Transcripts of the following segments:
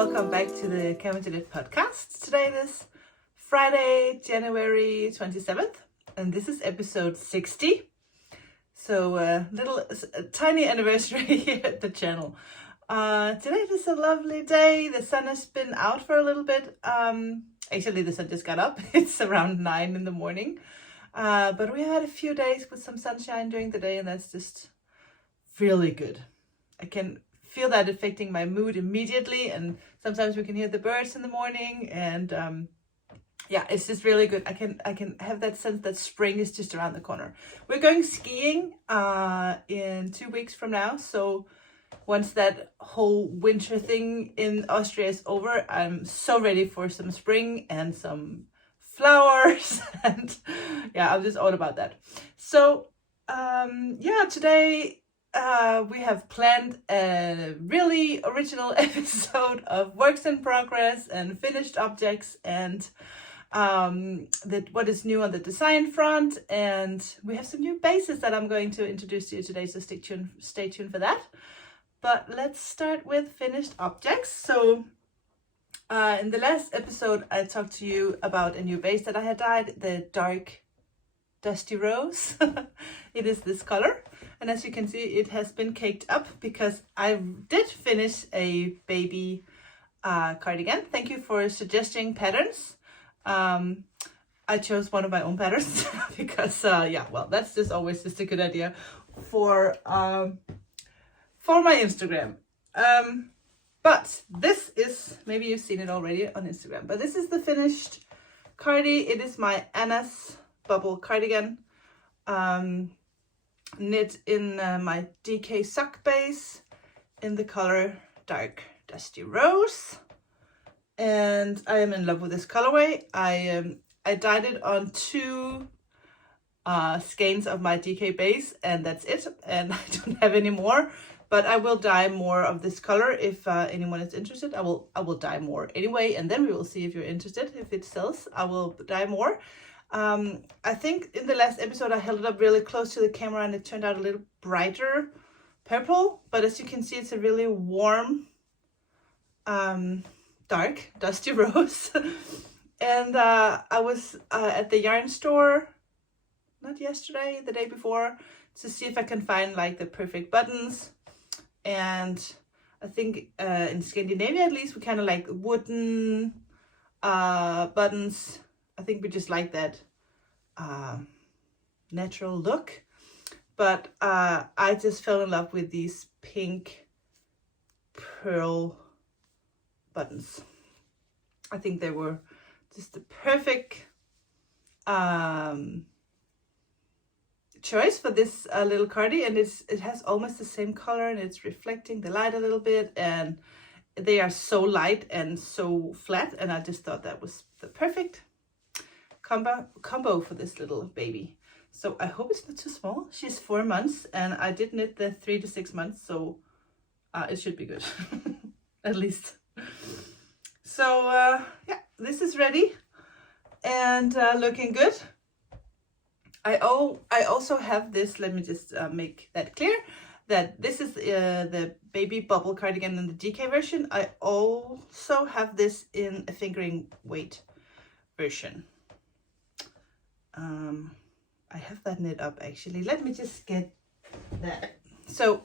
welcome back to the CamijoKnit Podcast. Today is Friday, January 27th, and this is episode 60. So a tiny anniversary here at the channel. Today is a lovely day. The sun has been out for a little bit. Actually, the sun just got up. It's around 9 in the morning. But we had a few days with some sunshine during the day, and that's just really good. I can feel that affecting my mood immediately, and sometimes we can hear the birds in the morning, and yeah, it's just really good. I can have that sense that spring is just around the corner. We're going skiing in 2 weeks from now, so once that whole winter thing in Austria is over, I'm so ready for some spring and some flowers, and yeah, I'm just all about that. So yeah, today we have planned a really original episode of works in progress and finished objects, and what is new on the design front, and we have some new bases that I'm going to introduce to you today, so stay tuned for that. But let's start with finished objects. So in the last episode I talked to you about a new base that I had dyed, the dark dusty rose. It is this color, and as you can see, it has been caked up because I did finish a baby cardigan. Thank you for suggesting patterns. I chose one of my own patterns because yeah, well, that's just always just a good idea for my Instagram. But this is, maybe you've seen it already on Instagram, but this is the finished cardi. It is my Anna's bubble cardigan, knit in my DK sock base in the color dark dusty rose, and I am in love with this colorway. I dyed it on 2 skeins of my DK base, and that's it, and I don't have any more, but I will dye more of this color if anyone is interested. I will dye more anyway, and then we will see if you're interested. If it sells, I will dye more. I think in the last episode I held it up really close to the camera and it turned out a little brighter purple, but as you can see, it's a really warm dark dusty rose. And I was at the yarn store, not yesterday, the day before, to see if I can find like the perfect buttons. And I think in Scandinavia at least, we kind of like wooden buttons. I think we just like that natural look, but I just fell in love with these pink pearl buttons. I think they were just the perfect choice for this little cardi, and it has almost the same color, and it's reflecting the light a little bit, and they are so light and so flat, and I just thought that was the perfect combo for this little baby. So I hope it's not too small. She's 4 months, and I did knit the 3 to 6 months, so it should be good. At least. So yeah, this is ready and looking good. I also have this, let me just make that clear, that this is the baby bubble cardigan in the DK version. I also have this in a fingering weight version. I have that knit up actually. Let me just get that. So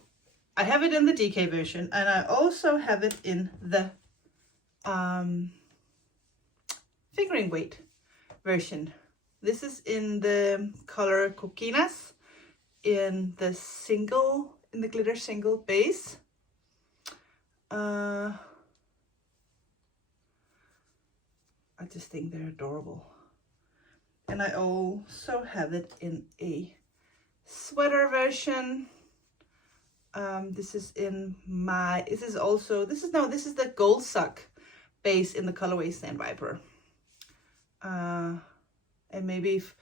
I have it in the DK version, and I also have it in the fingering weight version. This is in the color Coquinas in the glitter single base. I just think they're adorable. And I also have it in a sweater version. This is the gold sock base in the colorway Sandviper. And maybe if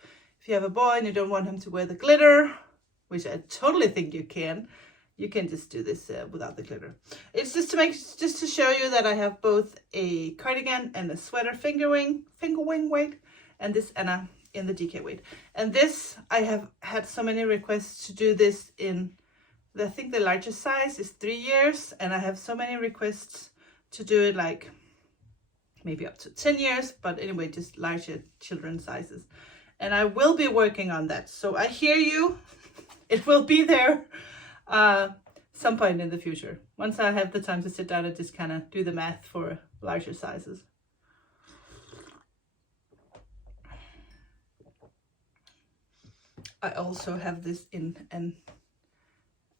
you have a boy and you don't want him to wear the glitter, which I totally think you can just do this without the glitter. It's just to show you that I have both a cardigan and a sweater finger wing weight, and this Anna in the DK weight. And this, I have had so many requests to do this in, I think the largest size is 3 years, and I have so many requests to do it like maybe up to 10 years, but anyway, just larger children's sizes. And I will be working on that. So I hear you. It will be there some point in the future. Once I have the time to sit down and just kind of do the math for larger sizes. I also have this in an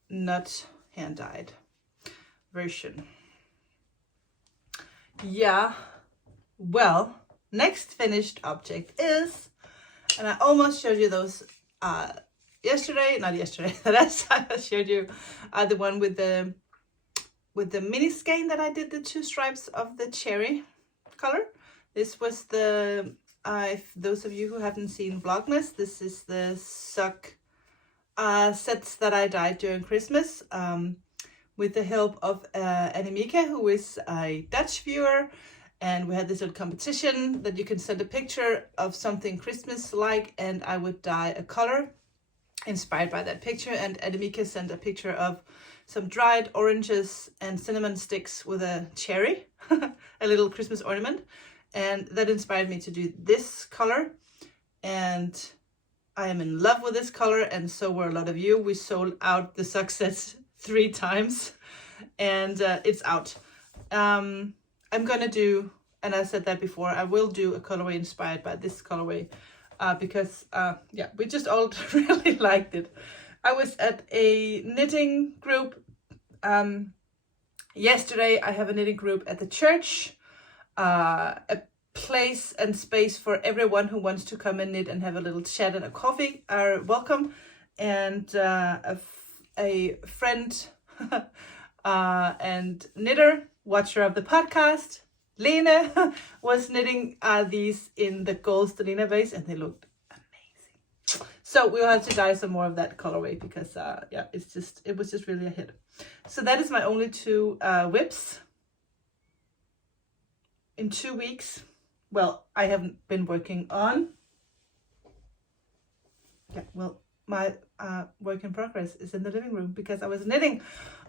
not hand-dyed version. Yeah, well, next finished object is, and I almost showed you those yesterday, not yesterday, the last time I showed you the one with the mini skein that I did the 2 stripes of the cherry color. This was the, if those of you who haven't seen Vlogmas, this is the sock sets that I dyed during Christmas with the help of Annemieke, who is a Dutch viewer. And we had this little competition that you can send a picture of something Christmas-like, and I would dye a color inspired by that picture. And Annemieke sent a picture of some dried oranges and cinnamon sticks with a cherry, a little Christmas ornament. And that inspired me to do this color. And I am in love with this color, and so were a lot of you. We sold out the sock sets 3 times, and it's out. I'm gonna do, and I said that before, I will do a colorway inspired by this colorway because yeah, we just all really liked it. I was at a knitting group yesterday. I have a knitting group at the church, a place and space for everyone who wants to come and knit and have a little chat and a coffee are welcome. And a friend and knitter, watcher of the podcast, Lene, was knitting these in the gold Stellina vase, and they looked amazing. So we'll have to dye some more of that colorway because yeah, it was just really a hit. So that is my only 2 whips in 2 weeks. Well, I haven't been working on. Yeah, well, my work in progress is in the living room because I was knitting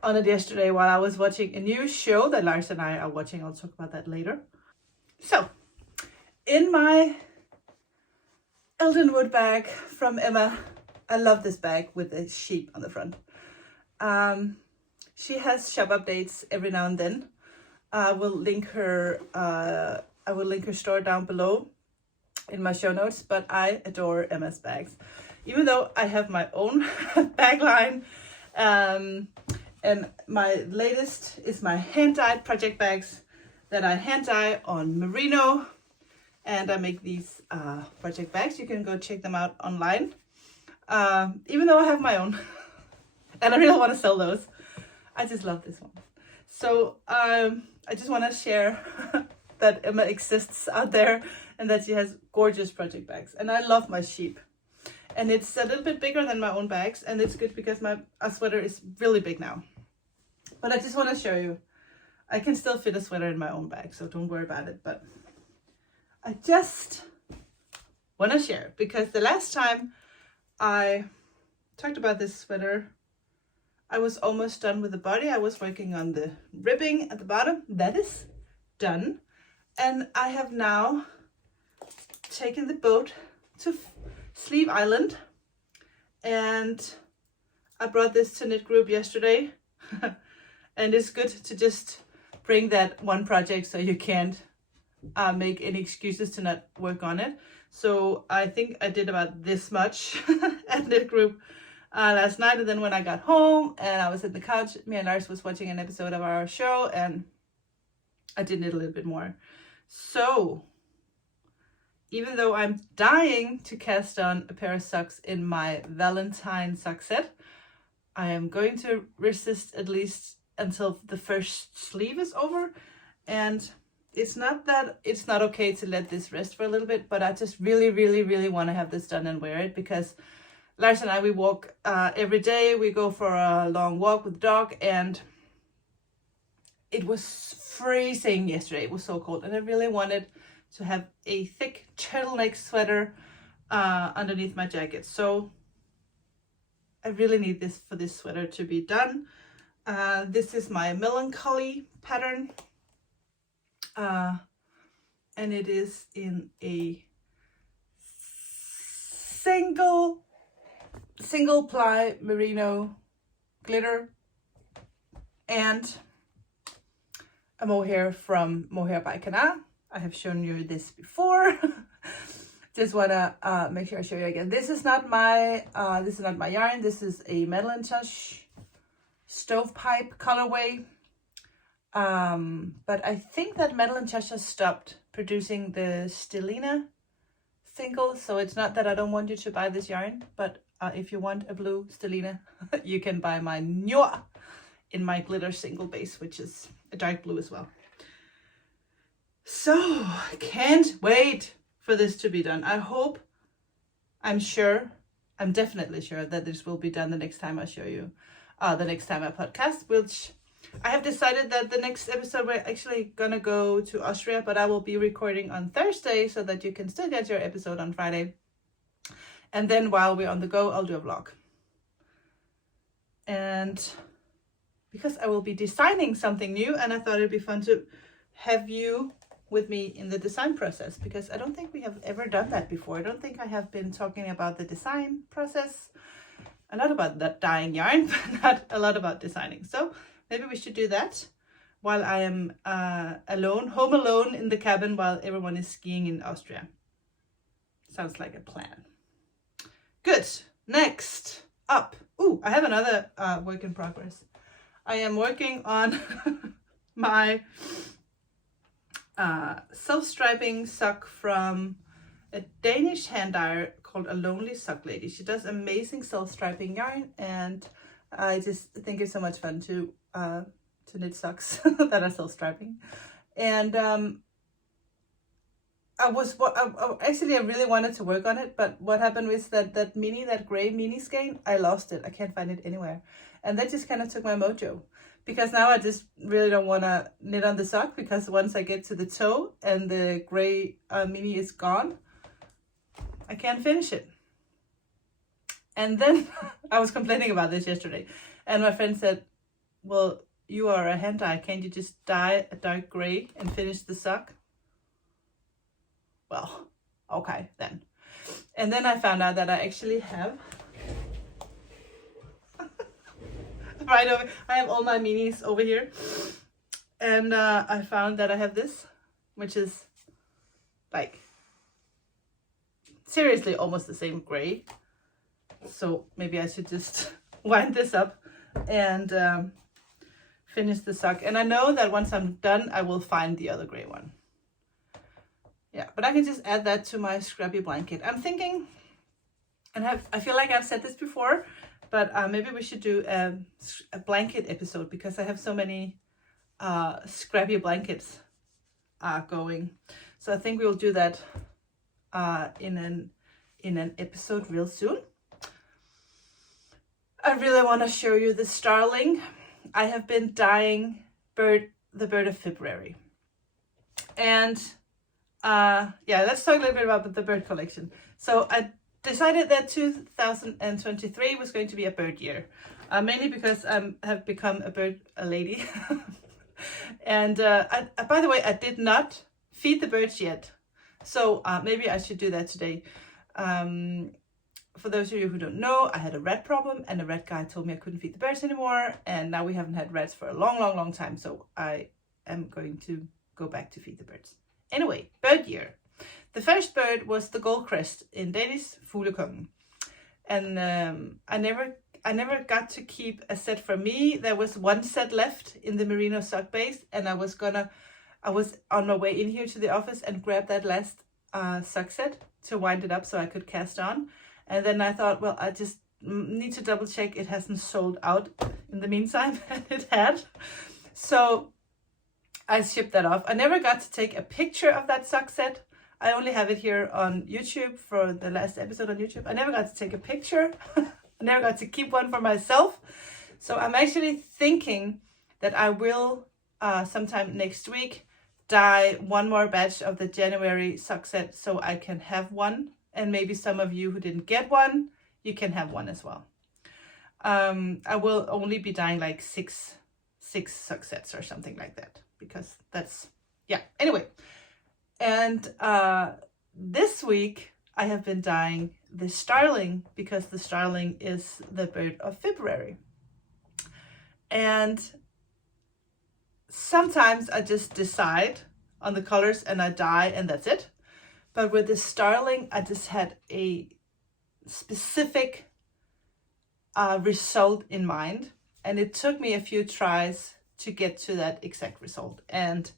on it yesterday while I was watching a new show that Lars and I are watching. I'll talk about that later. So, in my Eldenwood bag from Emma, I love this bag with the sheep on the front. She has shop updates every now and then. I will link her store down below in my show notes, but I adore Emma's bags. Even though I have my own bag line, and my latest is my hand-dyed project bags that I hand-dye on merino, and I make these project bags. You can go check them out online, even though I have my own, and I really want to sell those. I just love this one. So I just want to share that Emma exists out there and that she has gorgeous project bags, and I love my sheep. And it's a little bit bigger than my own bags, and it's good because my sweater is really big now. But I just want to show you, I can still fit a sweater in my own bag, so don't worry about it. But I just want to share, because the last time I talked about this sweater, I was almost done with the body. I was working on the ribbing at the bottom. That is done. And I have now taken the boat to Sleeve Island, and I brought this to Knit Group yesterday. And it's good to just bring that one project so you can't make any excuses to not work on it. So I think I did about this much at Knit Group last night, and then when I got home and I was at the couch, me and Lars was watching an episode of our show, and I did knit a little bit more. So even though I'm dying to cast on a pair of socks in my Valentine sock set, I am going to resist at least until the first sleeve is over. And it's not that it's not okay to let this rest for a little bit, but I just really, really, really want to have this done and wear it, because Lars and I, we walk every day. We go for a long walk with the dog, and it was freezing yesterday. It was so cold, and I really wanted to have a thick turtleneck sweater underneath my jacket. So I really need this for this sweater to be done. This is my melancholy pattern. And it is in a single ply merino glitter and a mohair from Mohair by Knit. I have shown you this before. Just wanna make sure I show you again. This is not my yarn. This is a Madeline Tush stovepipe colorway. But I think that Madeline Tush has stopped producing the Stellina singles, so it's not that I don't want you to buy this yarn, but if you want a blue Stellina, you can buy my Noir in my glitter single base, which is a dark blue as well. So I can't wait for this to be done. I'm definitely sure that this will be done the next time I show you, the next time I podcast, which I have decided that the next episode we're actually gonna go to Austria, but I will be recording on Thursday so that you can still get your episode on Friday. And then while we're on the go, I'll do a vlog. And because I will be designing something new, and I thought it'd be fun to have you with me in the design process, because I don't think we have ever done that before. I don't think I have been talking about the design process, a lot about that dyeing yarn, but not a lot about designing. So maybe we should do that while I am home alone in the cabin while everyone is skiing in Austria. Sounds like a plan. Good. Next up. Ooh, I have another work in progress. I am working on my self-striping sock from a Danish hand dyer called A Lonely Sock Lady. She does amazing self-striping yarn, and I just think it's so much fun to knit socks that are self-striping. And I really wanted to work on it, but what happened was that gray mini skein, I lost it. I can't find it anywhere, and that just kind of took my mojo. Because now I just really don't want to knit on the sock, because once I get to the toe and the gray mini is gone, I can't finish it. And then I was complaining about this yesterday, and my friend said, well, you are a hand dyer, can't you just dye a dark gray and finish the sock? Well, okay then. And then I found out that I actually have right over, I have all my minis over here, and I found that I have this, which is like seriously almost the same gray. So maybe I should just wind this up and finish the sock. And I know that once I'm done, I will find the other gray one. Yeah, but I can just add that to my scrappy blanket. I'm thinking, and I feel like I've said this before, but maybe we should do a blanket episode, because I have so many scrappy blankets going. So I think we'll do that in an episode real soon. I really want to show you the starling. I have been dyeing the bird of February. And yeah, let's talk a little bit about the bird collection. So I decided that 2023 was going to be a bird year, mainly because I have become a lady. And by the way, I did not feed the birds yet, so maybe I should do that today. For those of you who don't know, I had a rat problem, and the rat guy told me I couldn't feed the birds anymore, and now we haven't had rats for a long time, so I am going to go back to feed the birds. Anyway, bird year. The first bird was the goldcrest, in Danish, fuglekongen. And I never got to keep a set for me. There was one set left in the merino sock base, and I was on my way in here to the office and grabbed that last sock set to wind it up so I could cast on. And then I thought, well, I just need to double check it hasn't sold out in the meantime, and it had. So I shipped that off. I never got to take a picture of that sock set. I only have it here on YouTube for the last episode on YouTube. I never got to take a picture. I never got to keep one for myself. So I'm actually thinking that I will sometime next week dye one more batch of the January sock set so I can have one. And maybe some of you who didn't get one, you can have one as well. I will only be dyeing like six sock sets or something like that, because that's yeah, anyway. And this week I have been dyeing the starling, because the starling is the bird of February. And sometimes I just decide on the colors and I dye and that's it. But with the starling, I just had a specific result in mind. And it took me a few tries to get to that exact result. And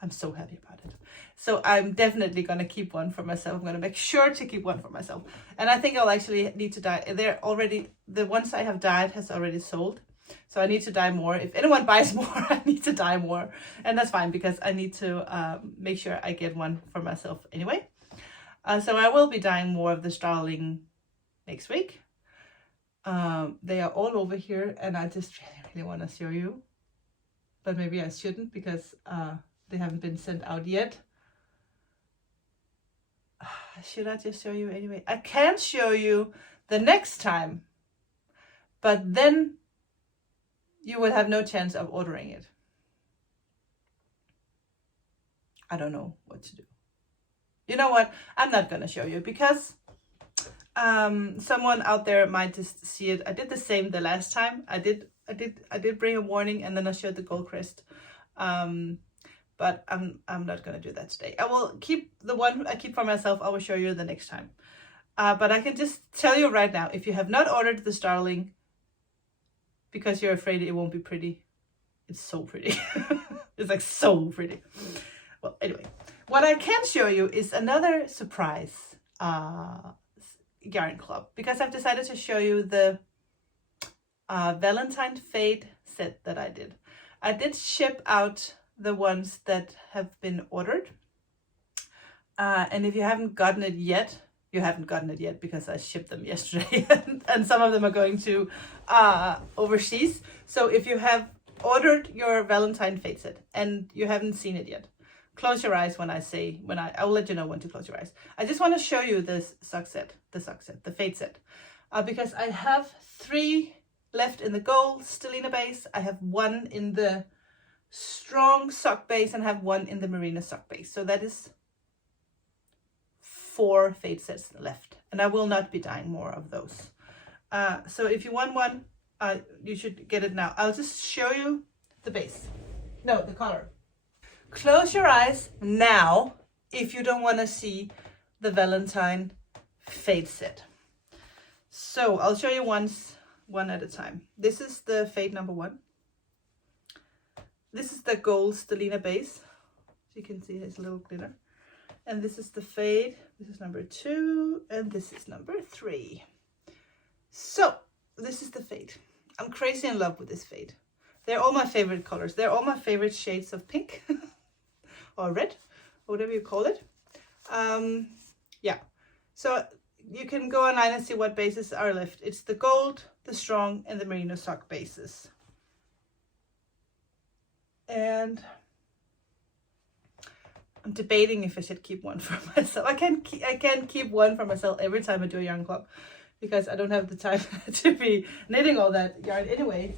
I'm so happy about it. So I'm definitely going to keep one for myself. I'm going to make sure to keep one for myself. And I think I'll actually need to dye. They're already, the ones I have dyed has already sold. So I need to dye more. If anyone buys more, I need to dye more. And that's fine, because I need to make sure I get one for myself anyway. So I will be dyeing more of the starling next week. They are all over here, and I just really want to show you. But maybe I shouldn't, because they haven't been sent out yet. Should I just show you anyway? I can show you the next time, but then you will have no chance of ordering it. I don't know what to do. You know what? I'm not going to show you, because someone out there might just see it. I did the same the last time. I did bring a warning, and then I showed the gold crest. But I'm not going to do that today. I will keep the one I keep for myself. I will show you the next time. But I can just tell you right now, if you have not ordered the starling because you're afraid it won't be pretty, it's so pretty. It's like so pretty. Well, anyway, what I can show you is another surprise yarn club, because I've decided to show you the Valentine Fade set that I did. I did ship out the ones that have been ordered. And if you haven't gotten it yet, you haven't gotten it yet, because I shipped them yesterday and some of them are going to overseas. So if you have ordered your Valentine Fade set and you haven't seen it yet, close your eyes when I will let you know when to close your eyes. I just want to show you this the Fade set, because I have 3 left in the gold stellina base. I have 1 in the strong sock base, and have 1 in the merino sock base. So that is 4 fade sets left, and I will not be dyeing more of those. So if you want one, you should get it now. I'll just show you the base. No, the color. Close your eyes now if you don't want to see the Valentine Fade set. So I'll show you one at a time. This is the fade number 1. This is the gold stellina base. You can see it's a little glitter. And this is the fade. This is number 2, and this is number 3. So this is the fade. I'm crazy in love with this fade. They're all my favorite colors. They're all my favorite shades of pink or red, or whatever you call it. Yeah. So you can go online and see what bases are left. It's the gold, the strong, and the merino sock bases. And I'm debating if I should keep one for myself. I can't keep one for myself every time I do a yarn club, because I don't have the time to be knitting all that yarn anyway.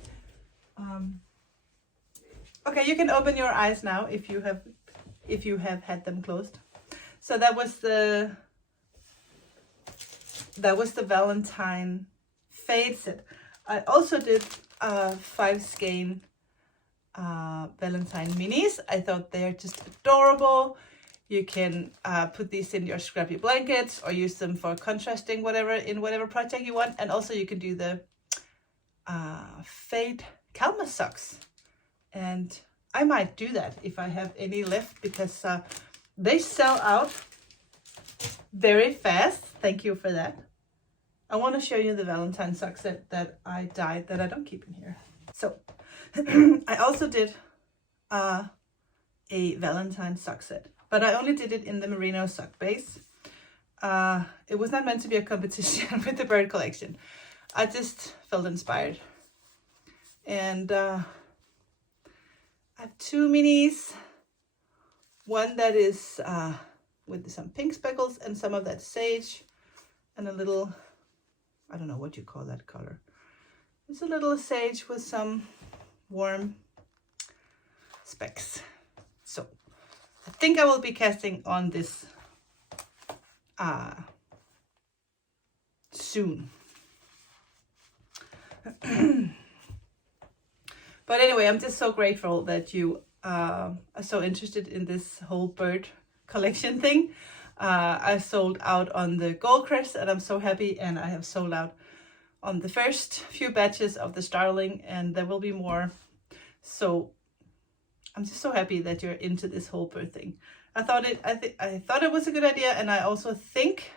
Okay, you can open your eyes now if you have had them closed. So that was the Valentine Fade set. I also did 5 skein Valentine minis. I thought they're just adorable. You can put these in your scrappy blankets or use them for contrasting whatever project you want. And also you can do the fade Calma socks. And I might do that if I have any left, because they sell out very fast. Thank you for that. I want to show you the Valentine sock set that I dyed that I don't keep in here. So I also did a Valentine sock set, but I only did it in the merino sock base. It was not meant to be a competition with the bird collection. I just felt inspired. And I have 2 minis. One that is with some pink speckles and some of that sage, and a little, I don't know what you call that color. It's a little sage with some warm specks. So I think I will be casting on this soon. But anyway, I'm just so grateful that you are so interested in this whole bird collection thing. I sold out on the Goldcrest and I'm so happy, and I have sold out on the first few batches of the Starling, and there will be more. So I'm just so happy that you're into this whole bird thing. I thought it was a good idea, and I also think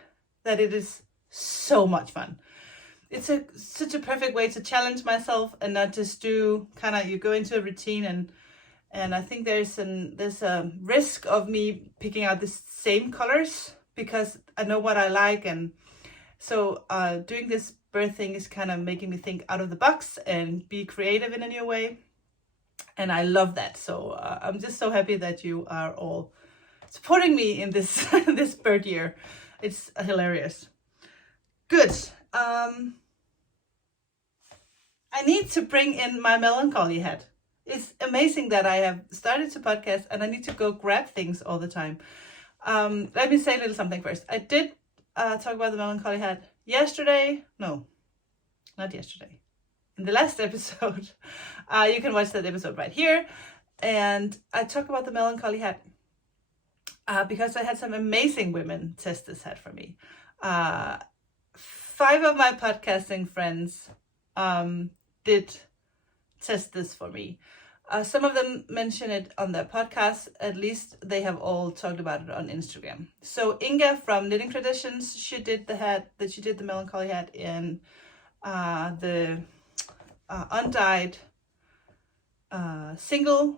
that it is so much fun. It's such a perfect way to challenge myself and not just do kind of, you go into a routine, and I think there's a risk of me picking out the same colors because I know what I like, and so doing this bird thing is kind of making me think out of the box and be creative in a new way, and I love that. So I'm just so happy that you are all supporting me in this this bird year. It's hilarious. Good. I need to bring in my melancholy hat. It's amazing that I have started to podcast and I need to go grab things all the time. Let me say a little something first. I did talk about the melancholy hat yesterday. No, not yesterday. In the last episode. You can watch that episode right here. And I talked about the melancholy hat because I had some amazing women test this hat for me. 5 of my podcasting friends did test this for me. Some of them mention it on their podcast. At least they have all talked about it on Instagram. So Inga from Knitting Traditions, she did the melancholy hat in the undyed the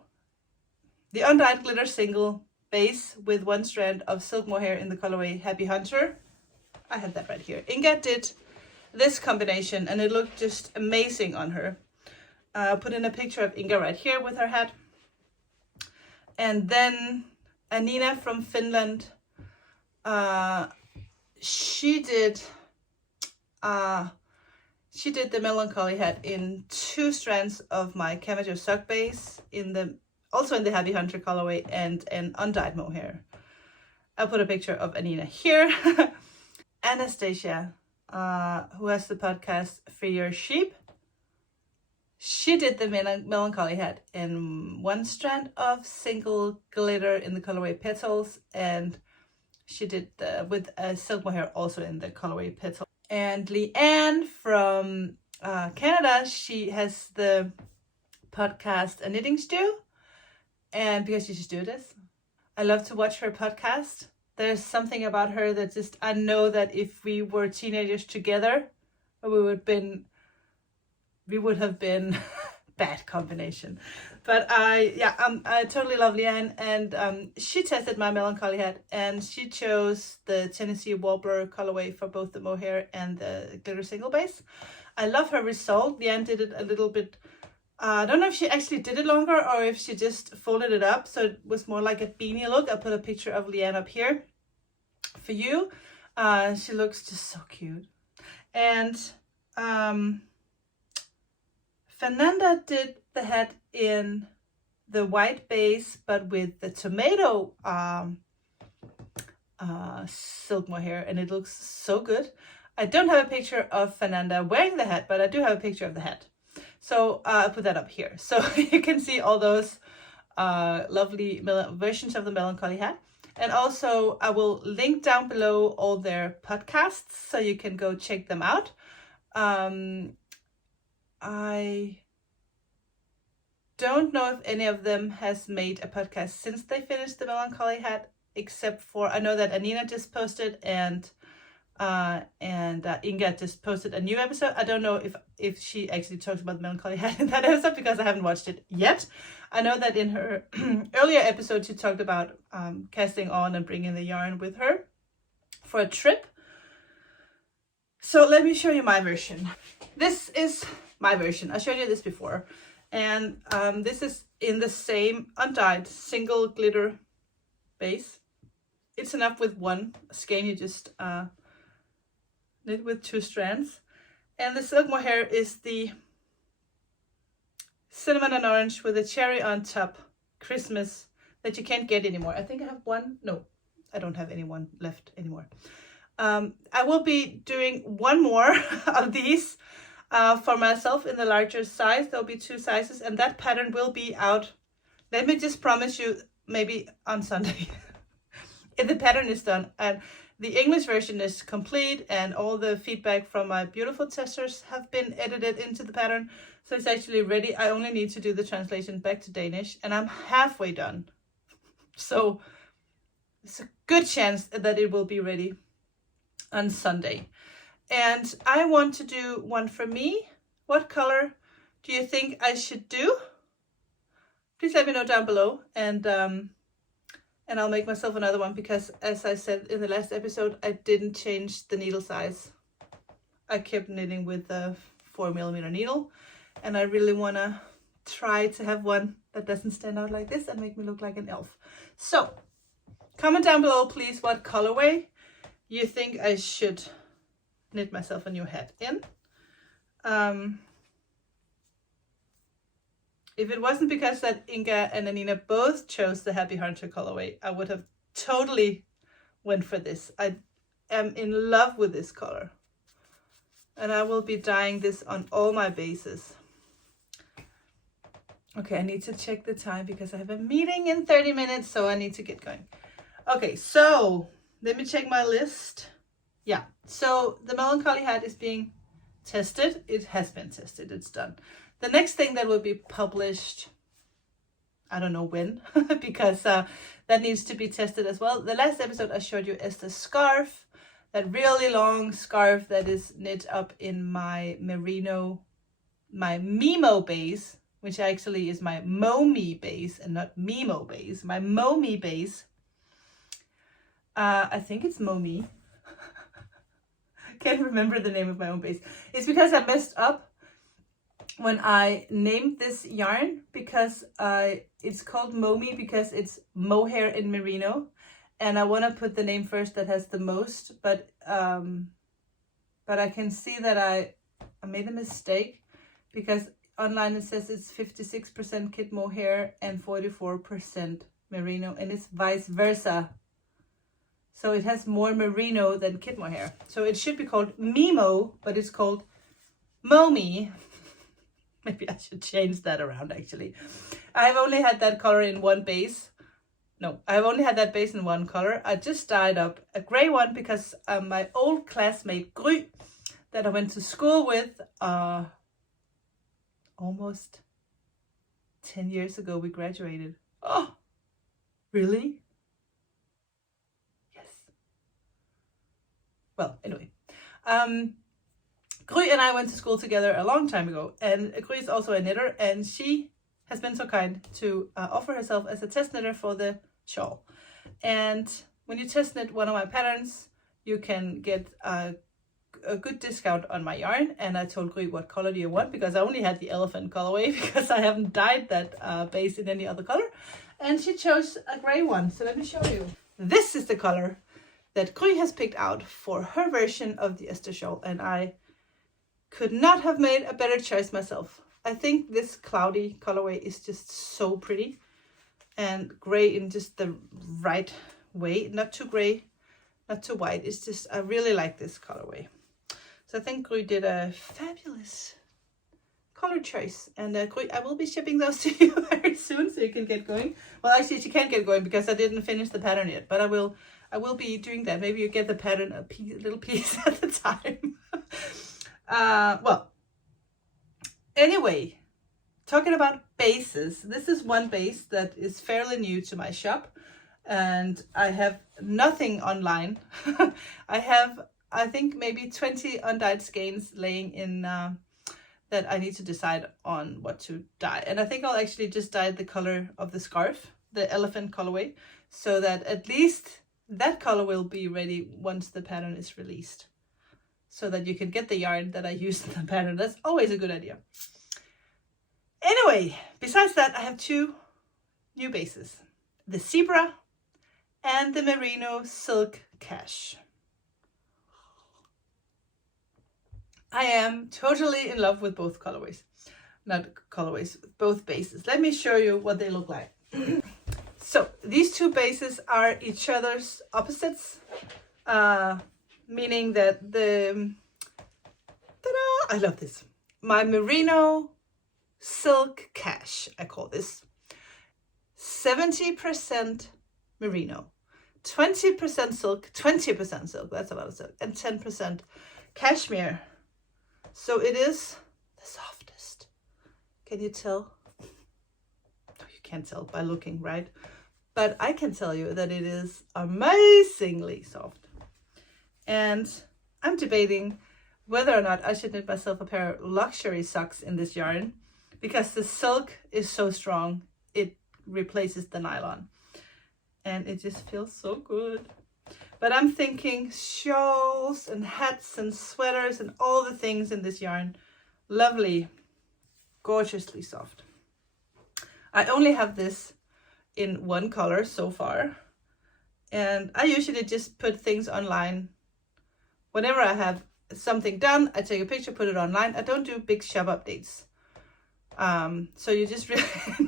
undyed glitter single base with 1 strand of silk mohair in the colorway Happy Hunter. I have that right here. Inga did this combination and it looked just amazing on her. I'll put in a picture of Inga right here with her hat. And then Anina from Finland, she did the melancholy hat in 2 strands of my Camijo sock base, also in the Happy Hunter colorway, and an undyed mohair. I'll put a picture of Anina here. Anastasia, who has the podcast Free Your Sheep, she did the melancholy hat in 1 strand of single glitter in the colorway Petals, and she did with a silk mohair also in the colorway Petals. And Leanne from Canada, she has the podcast A Knitting Stew, and because she's a stewardess, I love to watch her podcast. There's something about her that just, I know that if we were teenagers together, we would have been bad combination. But I totally love Leanne, and she tested my melancholy hat and she chose the Tennessee Warbler colorway for both the mohair and the glitter single base. I love her result. Leanne did it a little bit, I don't know if she actually did it longer or if she just folded it up so it was more like a beanie look. I'll put a picture of Leanne up here for you. She looks just so cute. And Fernanda did the hat in the white base, but with the tomato silk mohair, and it looks so good. I don't have a picture of Fernanda wearing the hat, but I do have a picture of the hat. So I'll put that up here. So you can see all those lovely versions of the melancholy hat. And also I will link down below all their podcasts so you can go check them out. I don't know if any of them has made a podcast since they finished the melancholy hat, except for, I know that Anina just posted and Inga just posted a new episode. I don't know if she actually talks about the melancholy hat in that episode because I haven't watched it yet. I know that in her earlier episode she talked about casting on and bringing the yarn with her for a trip. So let me show you my version. This is my version. I showed you this before. And this is in the same undyed single glitter base. It's enough with 1 skein. You just knit with 2 strands. And the silk mohair is the cinnamon and orange with a cherry on top Christmas that you can't get anymore. I think I have one. No, I don't have anyone left anymore. I will be doing one more of these for myself in the larger size. There'll be 2 sizes, and that pattern will be out. Let me just promise you, maybe on Sunday. If the pattern is done, and the English version is complete, and all the feedback from my beautiful testers have been edited into the pattern, so it's actually ready. I only need to do the translation back to Danish, and I'm halfway done. So it's a good chance that it will be ready on Sunday. And I want to do one for me. What color do you think I should do? Please let me know down below, and I'll make myself another one, because as I said in the last episode, I didn't change the needle size. I kept knitting with a 4mm needle, and I really want to try to have one that doesn't stand out like this and make me look like an elf. So comment down below, please, what colorway you think I should knit myself a new hat in. If it wasn't because that Inga and Anina both chose the Happy Hunter colorway, I would have totally went for this. I am in love with this color. And I will be dyeing this on all my bases. Okay, I need to check the time because I have a meeting in 30 minutes, so I need to get going. Okay, so let me check my list. Yeah, so the Melancholy hat is being tested. It has been tested, it's done. The next thing that will be published, I don't know when, because that needs to be tested as well. The last episode I showed you is the scarf, that really long scarf that is knit up in my merino, my Mimo base, which actually is my Momi base and not Mimo base, my Momi base. I think it's Momi. Can't remember the name of my own base. It's because I messed up when I named this yarn, because it's called Momi because it's mohair in merino, and I want to put the name first that has the most, but I can see that I made a mistake, because online it says it's 56% kit mohair and 44% merino, and it's vice versa. So it has more merino than kit mohair. So it should be called Mimo, but it's called Momi. Maybe I should change that around, actually. I've only had that color in one base. No, I've only had that base in one color. I just dyed up a gray one because my old classmate, Gry, that I went to school with almost 10 years ago, we graduated. Oh, really? Yes. Well, anyway. Gry and I went to school together a long time ago, and Gry is also a knitter, and she has been so kind to offer herself as a test knitter for the shawl. And when you test knit one of my patterns, you can get a good discount on my yarn. And I told Gry, what color do you want? Because I only had the elephant colorway, because I haven't dyed that base in any other color. And she chose a gray one. So let me show you. This is the color that Gry has picked out for her version of the Esther shawl, and I could not have made a better choice myself. I think this cloudy colorway is just so pretty, and gray in just the right way, not too gray, not too white. It's just, I really like this colorway. So I think Gry did a fabulous color choice, and Gry, I will be shipping those to you very soon, so you can get going. Well, actually, she can't get going because I didn't finish the pattern yet, but I will be doing that. Maybe you get the pattern a little piece at a time. Well, anyway, talking about bases, this is one base that is fairly new to my shop, and I have nothing online. I have, I think, maybe 20 undyed skeins laying in that I need to decide on what to dye. And I think I'll actually just dye the color of the scarf, the elephant colorway, so that at least that color will be ready once the pattern is released, so that you can get the yarn that I used in the pattern. That's always a good idea. Anyway, besides that, I have 2 new bases, the zebra and the merino silk cash. I am totally in love with both colorways. Not colorways, both bases. Let me show you what they look like. So these two bases are each other's opposites, meaning that I love this. My merino silk cash, I call this. 70% merino, 20% silk, 20% silk, that's a lot of silk, and 10% cashmere. So it is the softest. Can you tell? Oh, you can't tell by looking, right? But I can tell you that it is amazingly soft. And I'm debating whether or not I should knit myself a pair of luxury socks in this yarn, because the silk is so strong, it replaces the nylon. And it just feels so good. But I'm thinking shawls and hats and sweaters and all the things in this yarn. Lovely, gorgeously soft. I only have this in one color so far. And I usually just put things online. Whenever I have something done, I take a picture, put it online. I don't do big shop updates. So you just really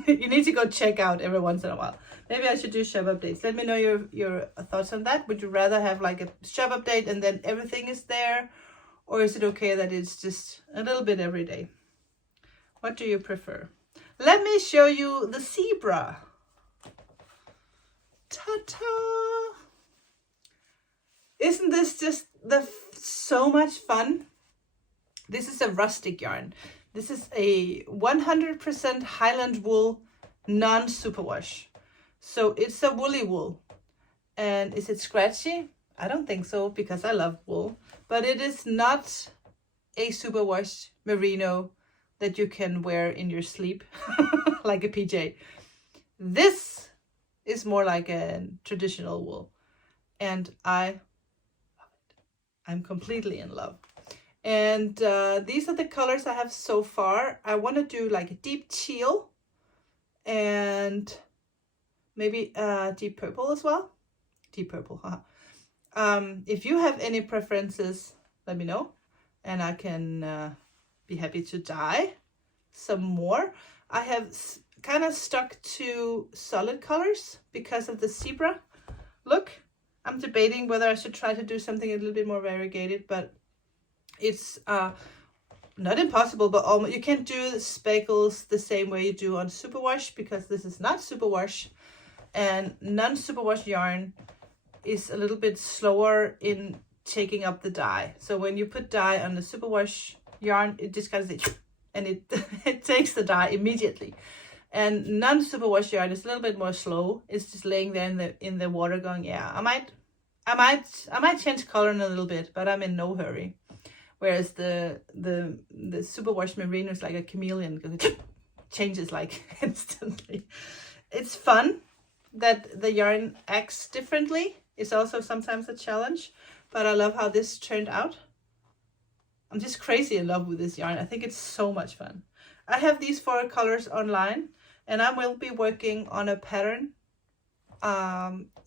you need to go check out every once in a while. Maybe I should do shop updates. Let me know your thoughts on that. Would you rather have like a shop update and then everything is there, or is it okay that it's just a little bit every day? What do you prefer? Let me show you the zebra. Ta-ta! Isn't this just so much fun? This is a rustic yarn. This is a 100% Highland wool, non-superwash. So it's a woolly wool. And is it scratchy? I don't think so, because I love wool. But it is not a superwash merino that you can wear in your sleep like a PJ. This is more like a traditional wool. And I love it. I'm completely in love. And these are the colors I have so far. I want to do like a deep teal and maybe deep purple as well. Deep purple, if you have any preferences, let me know. And I can be happy to dye some more. I have kind of stuck to solid colors because of the zebra look. I'm debating whether I should try to do something a little bit more variegated, but it's not impossible, but almost. You can't do speckles the same way you do on superwash, because this is not superwash, and non-superwash yarn is a little bit slower in taking up the dye. So when you put dye on the superwash yarn, it just kind of and it takes the dye immediately. And non-superwash yarn is a little bit more slow. It's just laying there in the water, going, yeah, I might change color in a little bit, but I'm in no hurry. Whereas the superwash merino is like a chameleon, because it changes like instantly. It's fun that the yarn acts differently. It's also sometimes a challenge, but I love how this turned out. I'm just crazy in love with this yarn. I think it's so much fun. I have these 4 colors online, and I will be working on a pattern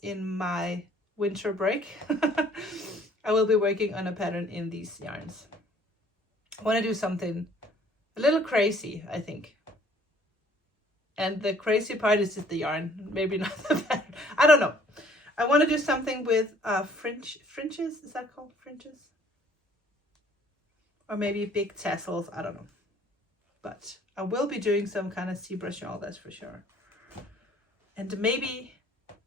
in my winter break. I will be working on a pattern in these yarns. I want to do something a little crazy, I think. And the crazy part is just the yarn, maybe not the pattern. I don't know. I want to do something with fringes. Is that called fringes? Or maybe big tassels. I don't know. But I will be doing some kind of zebra shawl, that's for sure. And maybe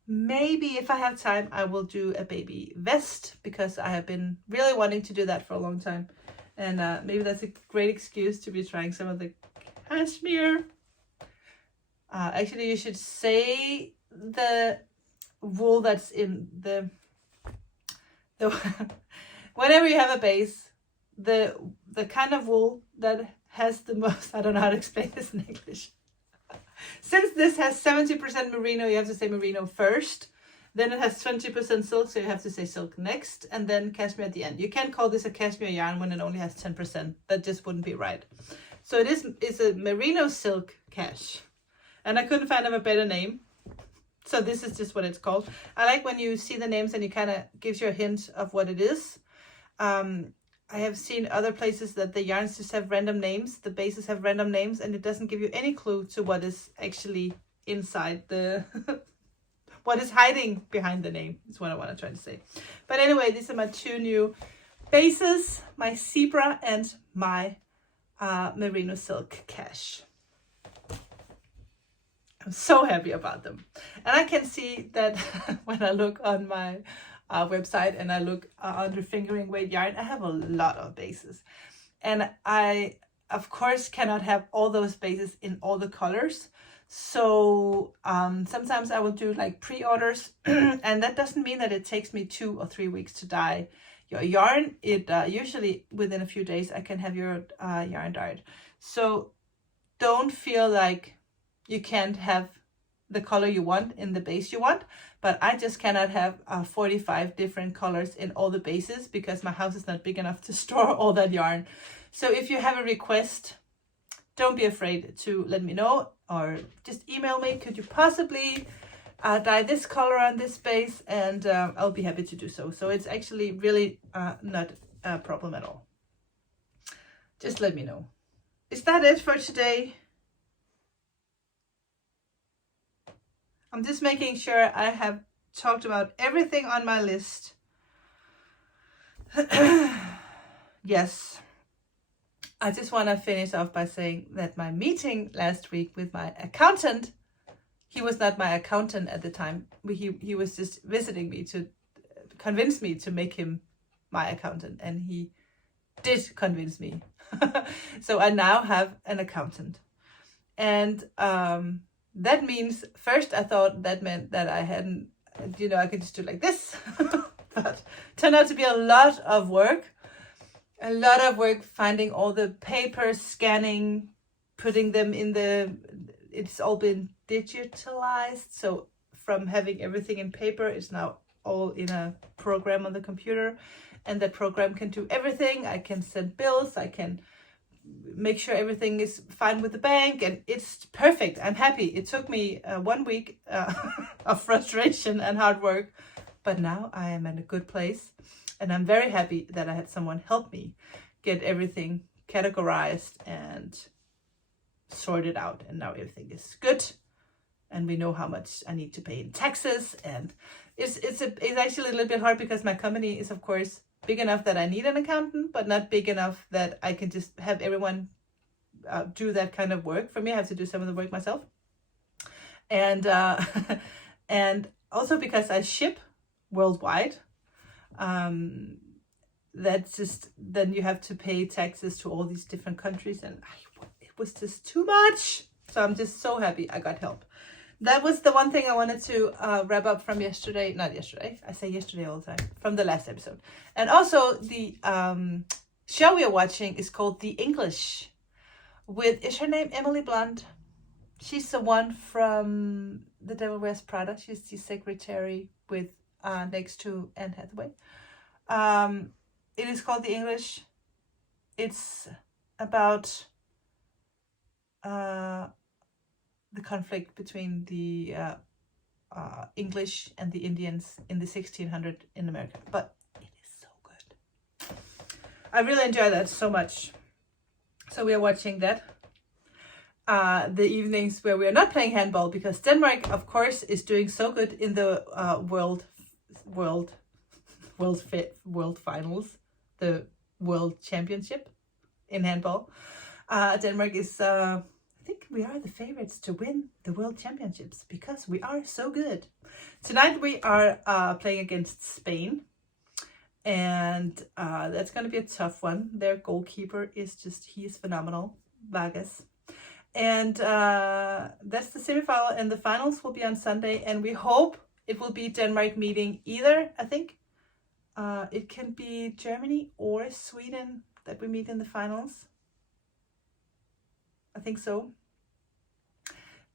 if I have time, I will do a baby vest, because I have been really wanting to do that for a long time. And maybe that's a great excuse to be trying some of the cashmere. Actually, you should say the wool that's in the whenever you have a base, the kind of wool that has the most, I don't know how to explain this in English. Since this has 70% merino, you have to say merino first. Then it has 20% silk, so you have to say silk next, and then cashmere at the end. You can't call this a cashmere yarn when it only has 10%. That just wouldn't be right. So it's a merino silk cash. And I couldn't find a better name. So this is just what it's called. I like when you see the names and it kind of gives you a hint of what it is. I have seen other places that the yarns just have random names. The bases have random names, and it doesn't give you any clue to what is actually inside the what is hiding behind the name is what I want to try to say. But anyway, these are my 2 new bases, my zebra and my merino silk cash. I'm so happy about them. And I can see that when I look on my website and I look under fingering weight yarn, I have a lot of bases. And I, of course, cannot have all those bases in all the colors. So sometimes I will do like pre-orders, and that doesn't mean that it takes me 2 or 3 weeks to dye your yarn. It usually within a few days I can have your yarn dyed. So don't feel like you can't have the color you want in the base you want, but I just cannot have 45 different colors in all the bases because my house is not big enough to store all that yarn. So if you have a request, don't be afraid to let me know, or just email me. Could you possibly dye this color on this base? And I'll be happy to do so. So it's actually really not a problem at all. Just let me know. Is that it for today? I'm just making sure I have talked about everything on my list. Yes. I just want to finish off by saying that my meeting last week with my accountant, he was not my accountant at the time. He was just visiting me to convince me to make him my accountant. And he did convince me. So I now have an accountant. And that means, first I thought that meant that I hadn't, I could just do like this. But it turned out to be a lot of work. A lot of work finding all the papers, scanning, putting them in it's all been digitalized. So from having everything in paper, it's now all in a program on the computer. And that program can do everything. I can send bills. I can make sure everything is fine with the bank. And it's perfect. I'm happy. It took me 1 week of frustration and hard work. But now I am in a good place. And I'm very happy that I had someone help me get everything categorized and sorted out. And now everything is good. And we know how much I need to pay in taxes. And it's actually a little bit hard because my company is, of course, big enough that I need an accountant, but not big enough that I can just have everyone do that kind of work for me. I have to do some of the work myself. And and also because I ship worldwide. That's just, then you have to pay taxes to all these different countries, and it was just too much. So I'm just so happy I got help. That was the one thing I wanted to wrap up from yesterday. Not yesterday, I say yesterday all the time, from the last episode. And also the show we are watching is called The English is her name Emily Blunt? She's the one from The Devil Wears Prada. She's the secretary with next to Anne Hathaway. It is called The English. It's about the conflict between the English and the Indians in the 1600s in America. But it is so good. I really enjoy that so much. So we are watching that. The evenings where we are not playing handball because Denmark, of course, is doing so good in the world finals, the world championship in handball. Denmark is, I think we are the favorites to win the world championships because we are so good. Tonight we are playing against Spain, and that's going to be a tough one. Their goalkeeper he is phenomenal, Vargas. And that's the semifinal, and the finals will be on Sunday, and we hope it will be Denmark meeting either, I think, it can be Germany or Sweden that we meet in the finals. I think so.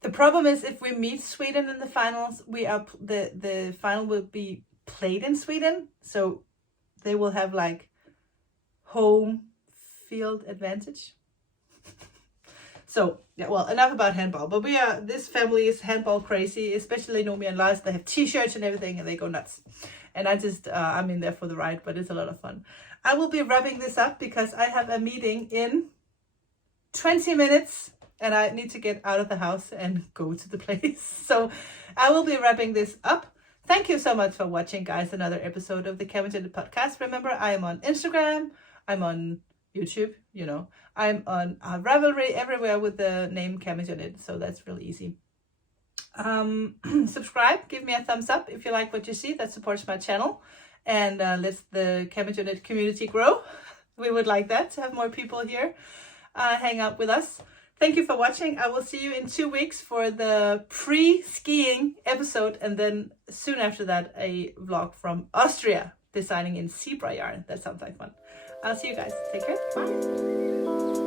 The problem is if we meet Sweden in the finals, the final will be played in Sweden, so they will have like home field advantage. So yeah, well, enough about handball. But this family is handball crazy, especially Nomi and Lars. They have t-shirts and everything, and they go nuts. And I'm in there for the ride, but it's a lot of fun. I will be wrapping this up because I have a meeting in 20 minutes. and I need to get out of the house and go to the place. So I will be wrapping this up. Thank you so much for watching, guys. Another episode of the CamijoKnit Podcast. Remember, I am on Instagram. I'm on YouTube, you know. I'm on Ravelry, everywhere with the name CamijoKnit. So that's really easy. Subscribe, give me a thumbs up if you like what you see. That supports my channel. And let's the CamijoKnit community grow. We would like that, to have more people here hang out with us. Thank you for watching. I will see you in 2 weeks for the pre-skiing episode, and then soon after that a vlog from Austria, designing in zebra yarn. That sounds like fun. I'll see you guys. Take care. Bye.